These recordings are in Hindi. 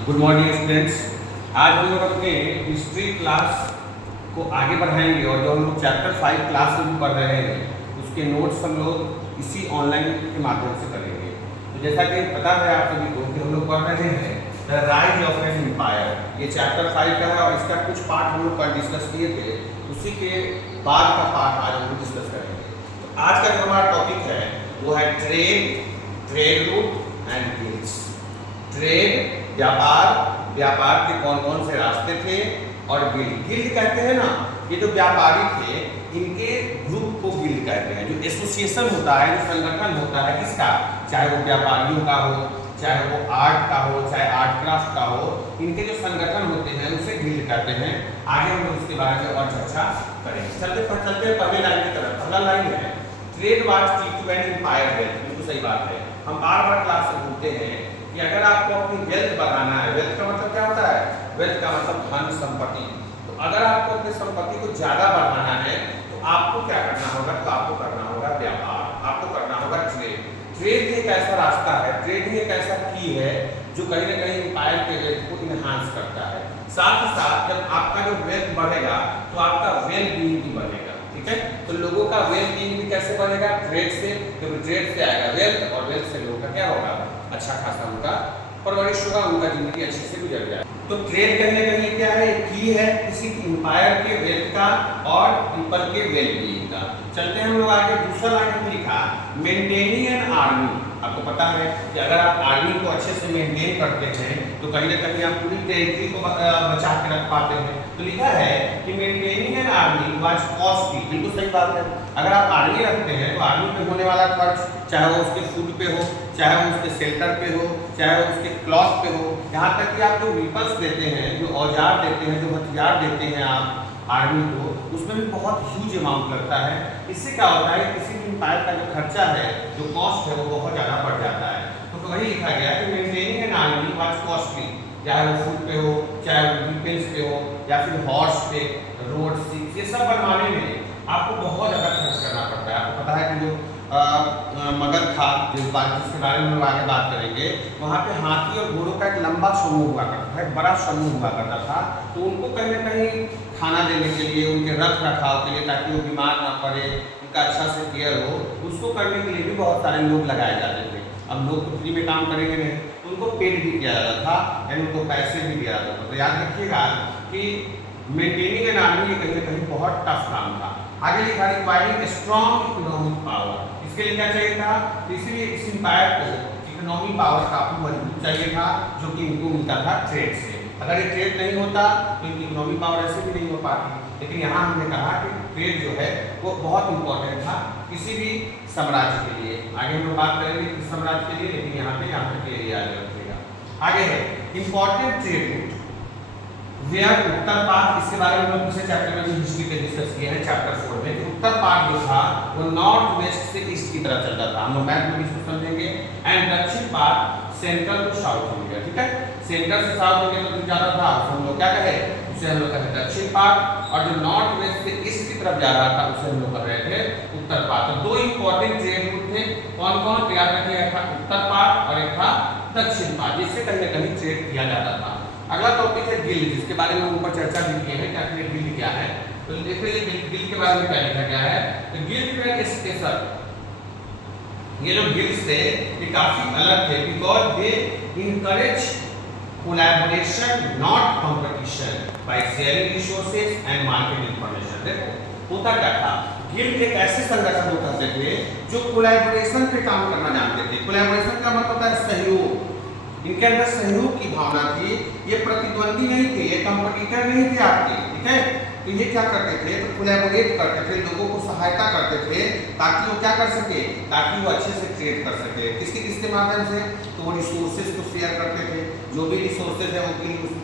Good morning students. आज हम लोग अपने हिस्ट्री क्लास को आगे बढ़ाएंगे और जो हम लोग चैप्टर 5 क्लास में भी पढ़ रहे हैं उसके नोट्स हम लोग इसी ऑनलाइन के माध्यम से करेंगे। तो जैसा कि पता है आप सभी को कि हम लोग पढ़ रहे हैं the rise of an empire. ये चैप्टर 5 का है और इसका कुछ पार्ट हम लोग कल डिस्कस किए थे, उसी के बाद का पार्ट आज हम लोग डिस्कस करेंगे। तो आज का जो हमारा टॉपिक है वो है trade route and guilds. Trade व्यापार, व्यापार के कौन कौन से रास्ते थे, और गिल्ड। गिल्ड कहते हैं ना, ये जो व्यापारी थे इनके ग्रुप को गिल्ड कहते हैं। जो एसोसिएशन होता है, जो संगठन होता है किसका, चाहे वो व्यापारियों का हो, चाहे वो आर्ट का हो, चाहे आर्ट क्राफ्ट का हो, इनके जो संगठन होते हैं उसे गिल्ड कहते हैं। आगे हम लोग उसके बारे में और चर्चा करेंगे। चलते पहले लाइन की तरफ। पहला लाइन है ट्रेड वाज की टू एन एम्पायर वेल्थ। बिल्कुल सही बात है। हम बार बार क्लास में बोलते हैं कि अगर आपको अपनी वेल्थ बढ़ाना है, वेल्थ का मतलब क्या होता है, वेल्थ का मतलब धन संपत्ति। तो अगर आपको अपनी संपत्ति को ज्यादा बढ़ाना है तो आपको क्या करना होगा, तो आपको करना होगा व्यापार, आपको करना होगा ट्रेड। ट्रेड ही एक ऐसा रास्ता है, ट्रेड ही एक ऐसा की है जो कहीं ना कहीं एम्पायर के वेल्थ को इनहांस करता है। साथ ही साथ जब आपका जो वेल्थ बढ़ेगा तो आपका वेल बीइंग भी बढ़ेगा। ठीक है, तो लोगों का वेल बीइंग भी कैसे बढ़ेगा, ट्रेड से। तो ट्रेड से आएगा वेल्थ, और वेल्थ से लोगों का क्या होगा, अच्छा खासा उनका परवरिश होगा, उनका जिंदगी अच्छे से गुजर जाए। तो ट्रेड करने का ये क्या है, की है किसी एम्पायर के वेल्थ का और पीपल के वेल बीइंग का। चलते हैं हम लोग आगे। दूसरा लाइन में लिखा मेंटेनिंग एन आर्मी। आपको पता है कि अगर आप आर्मी को अच्छे से मेंटेन करते हैं तो कहीं ना कहीं आप पूरी टेरिटरी को बचा के रख पाते हैं। तो लिखा है कि maintaining an army was costly. बिल्कुल सही बात है। अगर आप आर्मी रखते हैं तो आर्मी पे होने वाला खर्च, चाहे वो उसके फूड पे हो, चाहे वो उसके शेल्टर पे हो, चाहे वो उसके क्लॉथ पे हो, यहाँ तक कि आप जो वेपन्स देते हैं, जो औजार देते हैं, जो हथियार देते हैं आप आर्मी को, उसमें भी बहुत ह्यूज अमाउंट लगता है। इससे क्या होता है, किसी भी एम्पायर का जो खर्चा है, जो कॉस्ट है, वो बहुत ज़्यादा बढ़ जाता है। तो वही लिखा गया कि maintaining an army was costly, चाहे वो फूड पे हो, चाहे वो डिफेंस पे हो, या फिर हॉर्स पे, रोड, सिक्स, ये सब बनवाने में आपको बहुत ज़्यादा खर्च करना पड़ता है। आपको पता है कि जो मगध था, जिसके बारे में हम आगे बात करेंगे, वहाँ पे हाथी और घोड़ों का एक लंबा समूह हुआ करता था, एक बड़ा समूह हुआ करता था। तो उनको कहीं ना कहीं खाना देने के लिए, उनके रख रखाव के लिए, ताकि वो बीमार ना पड़े, उनका अच्छा से केयर हो, उसको करने के लिए भी बहुत सारे लोग लगाए जाते थे। अब लोग तो फ्री में काम करेंगे नहीं, तो उनको पेड भी किया जाता था, यानी उनको पैसे भी दिया जाता था। तो याद रखिएगा कि मेंटेनिंग एन आर्मी कहीं ना कहीं बहुत टफ काम था। आगे लिखा रिक्वायरिंग स्ट्रॉन्ग इकोनॉमिक पावर। इसके लिए क्या चाहिए था, तो इसीलिए इस एम्पायर को इकोनॉमिक पावर काफी मजबूत चाहिए था, जो कि इनको मिलता था ट्रेड से। अगर ये ट्रेड नहीं होता तो इनकी इकोनॉमिक पावर ऐसे भी नहीं हो पाती। लेकिन यहाँ हमने कहा कि ट्रेड जो है वो बहुत इंपॉर्टेंट था किसी भी साम्राज्य के लिए। आगे हम लोग बात करेंगे किस साम्राज्य के लिए, लेकिन यहाँ तक के लिए याद रखिएगा। आगे है इंपॉर्टेंट ट्रेड रूट वेयर उत्तर पार्ट। इसके बारे में हम लोग दूसरे चैप्टर में भी हिस्ट्री के डिस्कस किए हैं, चैप्टर 4 में। उत्तर पार्ट जो था वो नॉर्थ वेस्ट से ईस्ट की तरफ चलता था, हम लोग मैप में इसको समझेंगे। एंड दक्षिण part central to south India. ठीक है, सेंट्रल से साउथ इंडिया तक जाता था, उसे हम लोग क्या कहे, उसे हम लोग कहते दक्षिण पार्ट। और जो नॉर्थ वेस्ट से ईस्ट की तरफ जा रहा था उसे हम लोग कह रहे थे उत्तर पार्ट। तो दो इंपॉर्टेंट ट्रेड रूट थे, कौन कौन, याद रखिए, एक था उत्तर पार्ट और एक था दक्षिण पार्ट, जिससे कहीं ना कहीं ट्रेड किया जाता था। अगला टॉपिक है गिल्ड, जिसके बारे में ऊपर चर्चा भी की है कि आखिर गिल्ड क्या है। तो देखिए गिल्ड के बारे में क्या लिखा गया है। तो गिल्ड में स्पेशल, ये जो गिल्ड्स थे ये काफी अलग थे, because they encourage collaboration not competition by sharing resources and market information. देखो होता क्या था, गिल्ड एक ऐसे संगठन होते थे जो कोलैबोरेशन पे काम करना जानते थे। कोलैबोरेशन का मतलब होता है सहयोग, इनके अंदर सहयोग की भावना थी। ये प्रतिद्वंदी नहीं थे, ये कंपटीटर नहीं थे आपके। ठीक है, तो ये क्या करते थे, तो कोलैबोरेट करते थे, लोगों को सहायता करते थे ताकि वो क्या कर सके, ताकि वो अच्छे से ट्रेड कर सके। किसके माध्यम से, तो वो रिसोर्सेज को शेयर करते थे, जो भी रिसोर्सेज है वो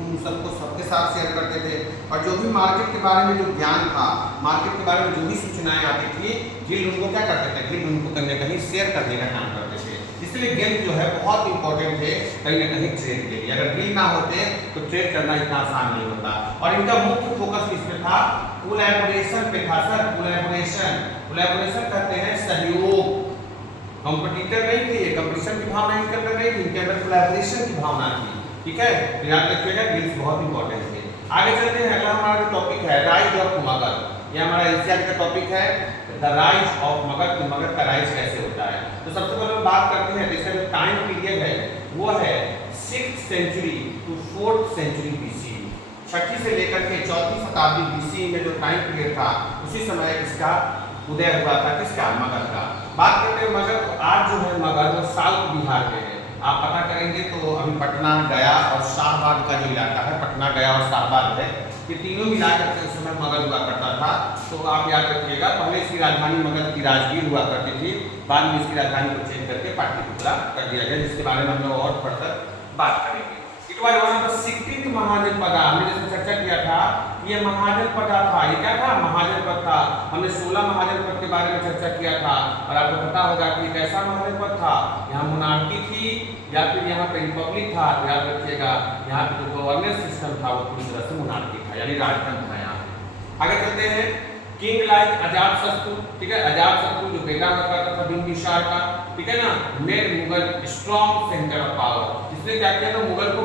उन सबको सबके साथ शेयर करते थे। और जो भी मार्केट के बारे में जो ज्ञान था, मार्केट के बारे में जो भी सूचनाएं आती थी, गिल्ड उनको क्या करते थे, गिल्ड उनको कहीं ना कहीं शेयर करने का काम करते थे। इसलिए गिल्ड जो है बहुत इंपॉर्टेंट है कहीं ना कहीं ट्रेड के लिए। अगर गिल्ड ना होते तो ट्रेड करना इतना आसान नहीं होता। और इनका मुख्य फोकस किस पे था, कोलैबोरेशन पे था। सर कोलैबोरेशन, कोलैबोरेशन कहते हैं सहयोग, कंपटीटर नहीं थे, कंपटीशन की भावना इनके अंदर नहीं थी, इनके अंदर कोलैबोरेशन की भावना थी। ठीक है, तो याद रखिएगा गिल्स बहुत इंपॉर्टेंट है। आगे चलते हैं, अगला हमारा जो टॉपिक है राइज ऑफ मगध। ये हमारा एनसीईआरटी का टॉपिक है द राइज ऑफ मगध, कि मगध का राइज कैसे होता है। तो सबसे पहले हम बात करते हैं इसका जो टाइम पीरियड है वो है 6th century to 4th century BC. छठी से लेकर के 4वीं शताब्दी बीसी में जो टाइम पीरियड था उसी समय इसका उदय हुआ था, किसका, मगध का। बात करते हैं मगध, तो आज जो है मगध वो साउथ बिहार में है। आप पता करेंगे तो अभी पटना, गया और शाहबाद का जो इलाका है, पटना, गया और शाहबाद है, ये तीनों मिलाकर के उस समय मगध हुआ करता था। तो आप याद रखिएगा, पहले इसकी राजधानी मगध की राजगीर हुआ करती थी, बाद में इसकी राजधानी को चेंज करके पाटलिपुत्रा कर दिया गया, जिसके बारे में हम लोग और फर्दर बात करेंगे। It was one of the 16th Mahajanapada, हमने जैसे चर्चा किया था ये महाजनपदा था। ये क्या था, महाजनपद था। हमने 16 महाजनपद के बारे में चर्चा किया था और आपको पता होगा कि एक ऐसा महाजनपद था, यहाँ मोनार्की थी या फिर यहाँ पे रिपब्लिक था। याद रखिएगा, यहाँ पे जो गवर्नेंस सिस्टम था वो पूरी तरह से मोनार्की था, यानी राजतंत्र था। यहाँ आगे चलते हैं, किंग लाइक अजातशत्रु, ठीक है, अजातशत्रु जो बेटा हुआ करता था बिंबिसार का, ठीक है ना, made Mughal strong centre of power. इसने क्या किया था, मुगल को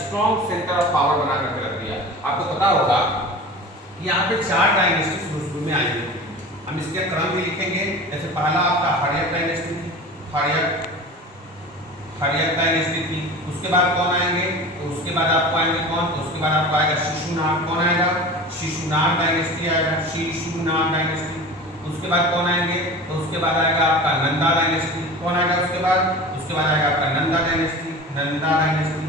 स्ट्रॉन्ग सेंटर ऑफ पावर बना करके रख दिया। आपको पता होगा यहाँ पे 4 डायनेस्टी शुरू में आई थी, हम इसके क्रम भी लिखेंगे। जैसे पहला आपका हर्यक डायनेस्टी थी, हर्यक डायनेस्टी थी। उसके बाद कौन आएंगे, तो उसके बाद आपको आएंगे कौन, तो उसके बाद आपको आएगा शिशुनाग। कौन आएगा, शिशुनाग डायनेस्टी आएगा, शिशुनाग डायनेस्टी। उसके बाद कौन आएंगे, तो उसके बाद आएगा आपका नंदा डायनेस्टी। कौन आएगा उसके बाद आएगा आपका नंदा डायनेस्टी, नंदा डायनेस्टी,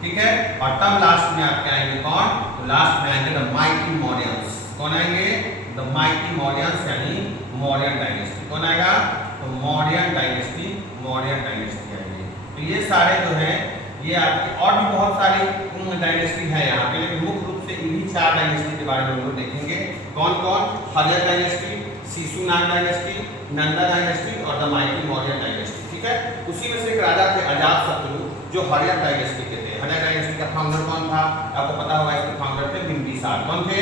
ठीक है। और तब लास्ट में आपके आएंगे कौन, तो लास्ट में आएंगे द माइटी मौर्यंस। कौन आएंगे, द माइटी मौर्यंस, यानी मौर्यन डायनेस्टी। कौन आएगा, तो मौर्यन डायनेस्टी, मौर्यन डायनेस्टी आएगी। तो ये सारे जो है ये आपके और भी बहुत सारी डायनेस्टी है यहाँ पे, लेकिन मुख्य रूप से इन्हीं 4 डायनेस्टी के बारे में हम लोग देखेंगे। कौन कौन, Haryanka dynasty, Shishunaga dynasty, Nanda dynasty और द माइटी मौर्यन डायनेस्टी, ठीक है। उसी में से एक राजा थे अजातशत्रु जो हर्यक डायनेस्टी के थे। हर्यक डायनेस्टी का फाउंडर कौन था, आपको पता होगा, इसके फाउंडर थे बिंबिसार। कौन थे,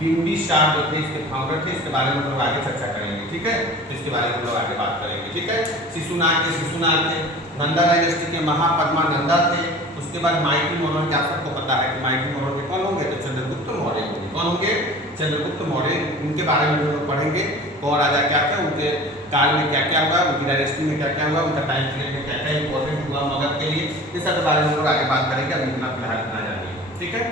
बिंबिसार जो थे इसके फाउंडर थे। इसके बारे में हम लोग आगे चर्चा करेंगे, ठीक है, तो इसके बारे में हम लोग आगे बात करेंगे, ठीक है। शिशुनाग के शिशुनाग थे, नंदा डायनेस्टी के महापद्मा नंदा थे। उसके बाद माइटी मौर्य, क्या सबको पता है कि माइटी मौर्य कौन होंगे, तो चंद्रगुप्त मौर्य होंगे। कौन होंगे, चंद्रगुप्त मौर्य। इनके बारे में हम लोग पढ़ेंगे, कौन राजा क्या थे, उनके काल में क्या क्या हुआ, उनकी डायनेस्टी में क्या क्या हुआ, उनका टाइम पीरियड में क्या क्या इंपॉर्टेंट हुआ मगध के लिए, इस सब के बारे में हम लोग आगे बात करेंगे। अभी इतना फिलहाल इतना जानिए, ठीक है।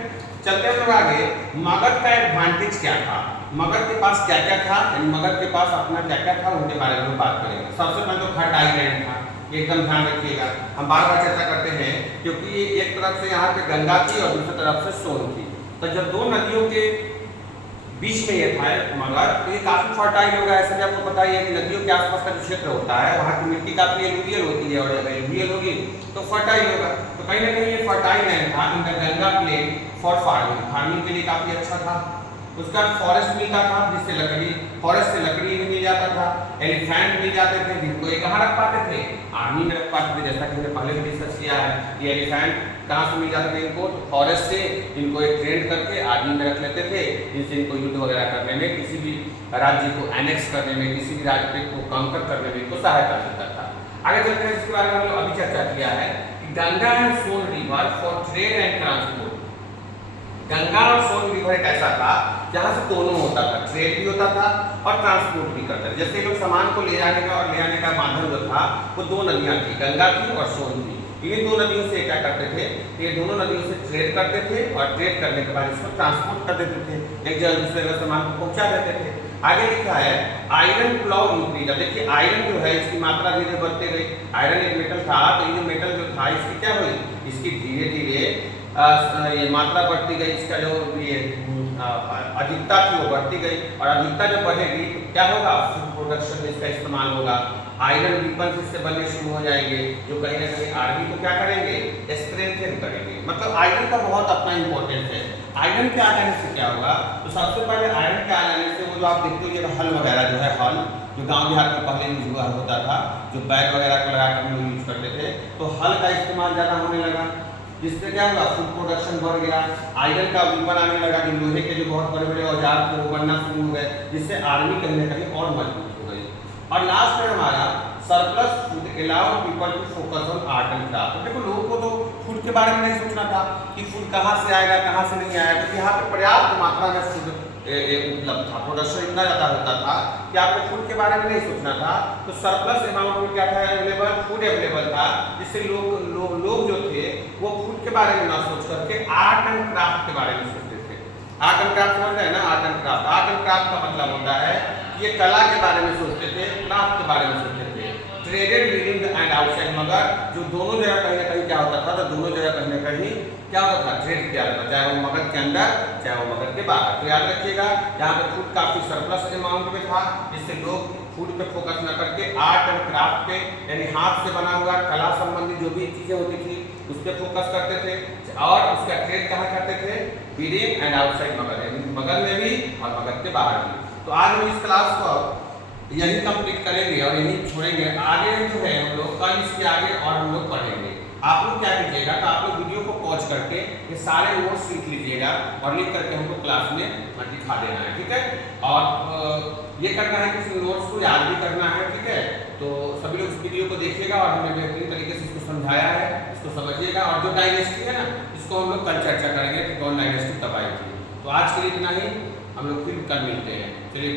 चलते हैं लोग आगे, मगध का एडवांटेज क्या था, मगध के पास क्या क्या था, मगध के पास अपना क्या क्या था, उनके बारे में बात करेंगे। सबसे पहले तो खटाई लैंड था, एकदम ध्यान रखिएगा, हम बार बार चर्चा करते हैं क्योंकि एक तरफ से यहाँ पे गंगा थी और दूसरी तरफ से सोन थी। तो जब 2 नदियों के बीच में ये था मगध, तो ये काफी फर्टाइल होगा। ऐसा भी आपको पता ही है कि नदियों के आसपास का जो क्षेत्र होता है वहाँ की मिट्टी काफी एलुवियल होती है, और जब एलुवियल होगी तो फर्टाइल होगा। तो कहीं ना कहीं ये फर्टाइल लैंड था in the Ganga plain for farming, farming के लिए काफी अच्छा था। उसका फॉरेस्ट मिलता था, जिससे लकड़ी, फॉरेस्ट से लकड़ी भी मिल जाता था, एलिफेंट मिल जाते थे, जिनको ये कहाँ रख पाते थे, आर्मी में रख पाते थे। जैसा कि हमने पहले भी डिस्कस किया है, ये एलिफेंट कहाँ से मिल जाते थे इनको, फॉरेस्ट से। इनको एक ट्रेंड करके आर्मी में रख लेते थे, जिनसे इनको युद्ध वगैरह करने में, किसी भी राज्य को एनेक्स करने में, किसी भी राज्य को कांकर करने में इनको सहायता मिलता था। आगे चलते हैं, इसके बारे में हम लोग अभी चर्चा किया है कि Ganga and Son river for trade and transport. Ganga और सोन रिवर एक ऐसा था जहाँ से दोनों होता था, ट्रेड भी होता था और ट्रांसपोर्ट भी करता था। जैसे लोग सामान को ले जाने का और ले आने का माध्यम जो था वो 2 नदियाँ थी, गंगा थी और सोन थी। इन 2 नदियों से क्या करते थे, ये दोनों नदियों से ट्रेड करते थे और ट्रेड करने के बाद इसको ट्रांसपोर्ट कर देते थे, एक जगह दूसरे जगह सामान को पहुँचा देते थे। आगे लिखा है आयरन प्लाउ इंक्रीज। अब देखिए आयरन जो है इसकी मात्रा धीरे धीरे बढ़ती गई। आयरन एक मेटल था, तो ये मेटल जो था इसकी क्या हुई, इसकी धीरे धीरे ये मात्रा बढ़ती गई, इसका जो ये अधिकता थी वो बढ़ती गई, और अधिकता जब बढ़ेगी तो क्या होगा, फूड प्रोडक्शन में इसका इस्तेमाल होगा। आयरन वीपन इससे बनने शुरू हो जाएंगे, जो कहीं ना कहीं आर्मी को क्या करेंगे, स्ट्रेंथन करेंगे। मतलब आयरन का बहुत अपना इंपॉर्टेंस है। आयरन के आ जाने से क्या होगा, तो सबसे पहले आयरन के आ जाने से वो जो आप देखते हो ये हल वगैरह जो है, हल जो गांव देहात में पहले यूज हुआ होता था, जो बैग वगैरह को लगा कर हम लोग यूज करते थे, तो हल का इस्तेमाल ज़्यादा होने लगा, जिससे क्या हुआ, फूड प्रोडक्शन बढ़ गया। आयरन का वीपन आने लगा, जो लोहे के जो बहुत बड़े बड़े औजार थे वो बनना शुरू हो गए, जिससे आर्मी कहीं ना कहीं और मजबूत हो गई। और लास्ट में हमारा surplus food allow people to focus on art and craft. देखो लोगों को तो फूड फूड के बारे में नहीं सोचना था कि फूड कहाँ से आएगा कहाँ से नहीं आएगा, क्योंकि यहाँ पे पर्याप्त मात्रा में फूड उपलब्ध था, प्रोडक्शन इतना ज़्यादा होता था कि आपको फूड के बारे में नहीं सोचना था। तो सरप्लस अमाउंट में क्या था, अवेलेबल फूड अवेलेबल था, जिससे लोग जो थे वो फूड के बारे में ना सोच करके आर्ट एंड क्राफ्ट के बारे में सोचते थे। आर्ट एंड क्राफ्ट समझ रहे हैं ना, art and craft. Art and craft का मतलब होता है कि ये कला के बारे में सोचते थे, क्राफ्ट के बारे में सोचते थे। Traded with in and outside, मगर जो दोनों जगह कहीं ना कहीं क्या होता था, तो दोनों जगह कहीं ना कहीं क्या होता था, ट्रेड किया जाता था, चाहे वो मगध के अंदर चाहे वो मगध के बाहर। तो याद रखिएगा यहाँ पे फूड काफी सरप्लस अमाउंट में था, जिससे लोग फूड पे फोकस न करके आर्ट एंड क्राफ्ट पे, यानी हाथ से बना हुआ कला संबंधी जो भी चीजें होती थी उस पर फोकस करते थे, और उसका ट्रेड कहाँ करते थे, with in and outside Magadh, यानी मगध में भी और मगध के बाहर भी। तो आज हम इस क्लास को यही कंप्लीट करेंगे और यही छोड़ेंगे। आगे जो है हम लोग कल इसके आगे और हम लोग पढ़ेंगे। आप लोग क्या कीजिएगा, तो आप लोग वीडियो को पॉज करके ये सारे नोट्स लिख लीजिएगा और लिख करके हमको क्लास में दिखा देना है, ठीक है। और ये करना है कि इस नोट्स को याद भी करना है, ठीक है। तो सभी लोग इस वीडियो को देखिएगा और हमने बेहतरीन तरीके से इसको समझाया है, इसको समझिएगा। और जो डायनेस्टी है ना, इसको हम लोग कल चर्चा करेंगे कि कौन डायनेस्टी कब आई थी। तो आज के लिए इतना ही, हम लोग फिर कल मिलते हैं। चलिए।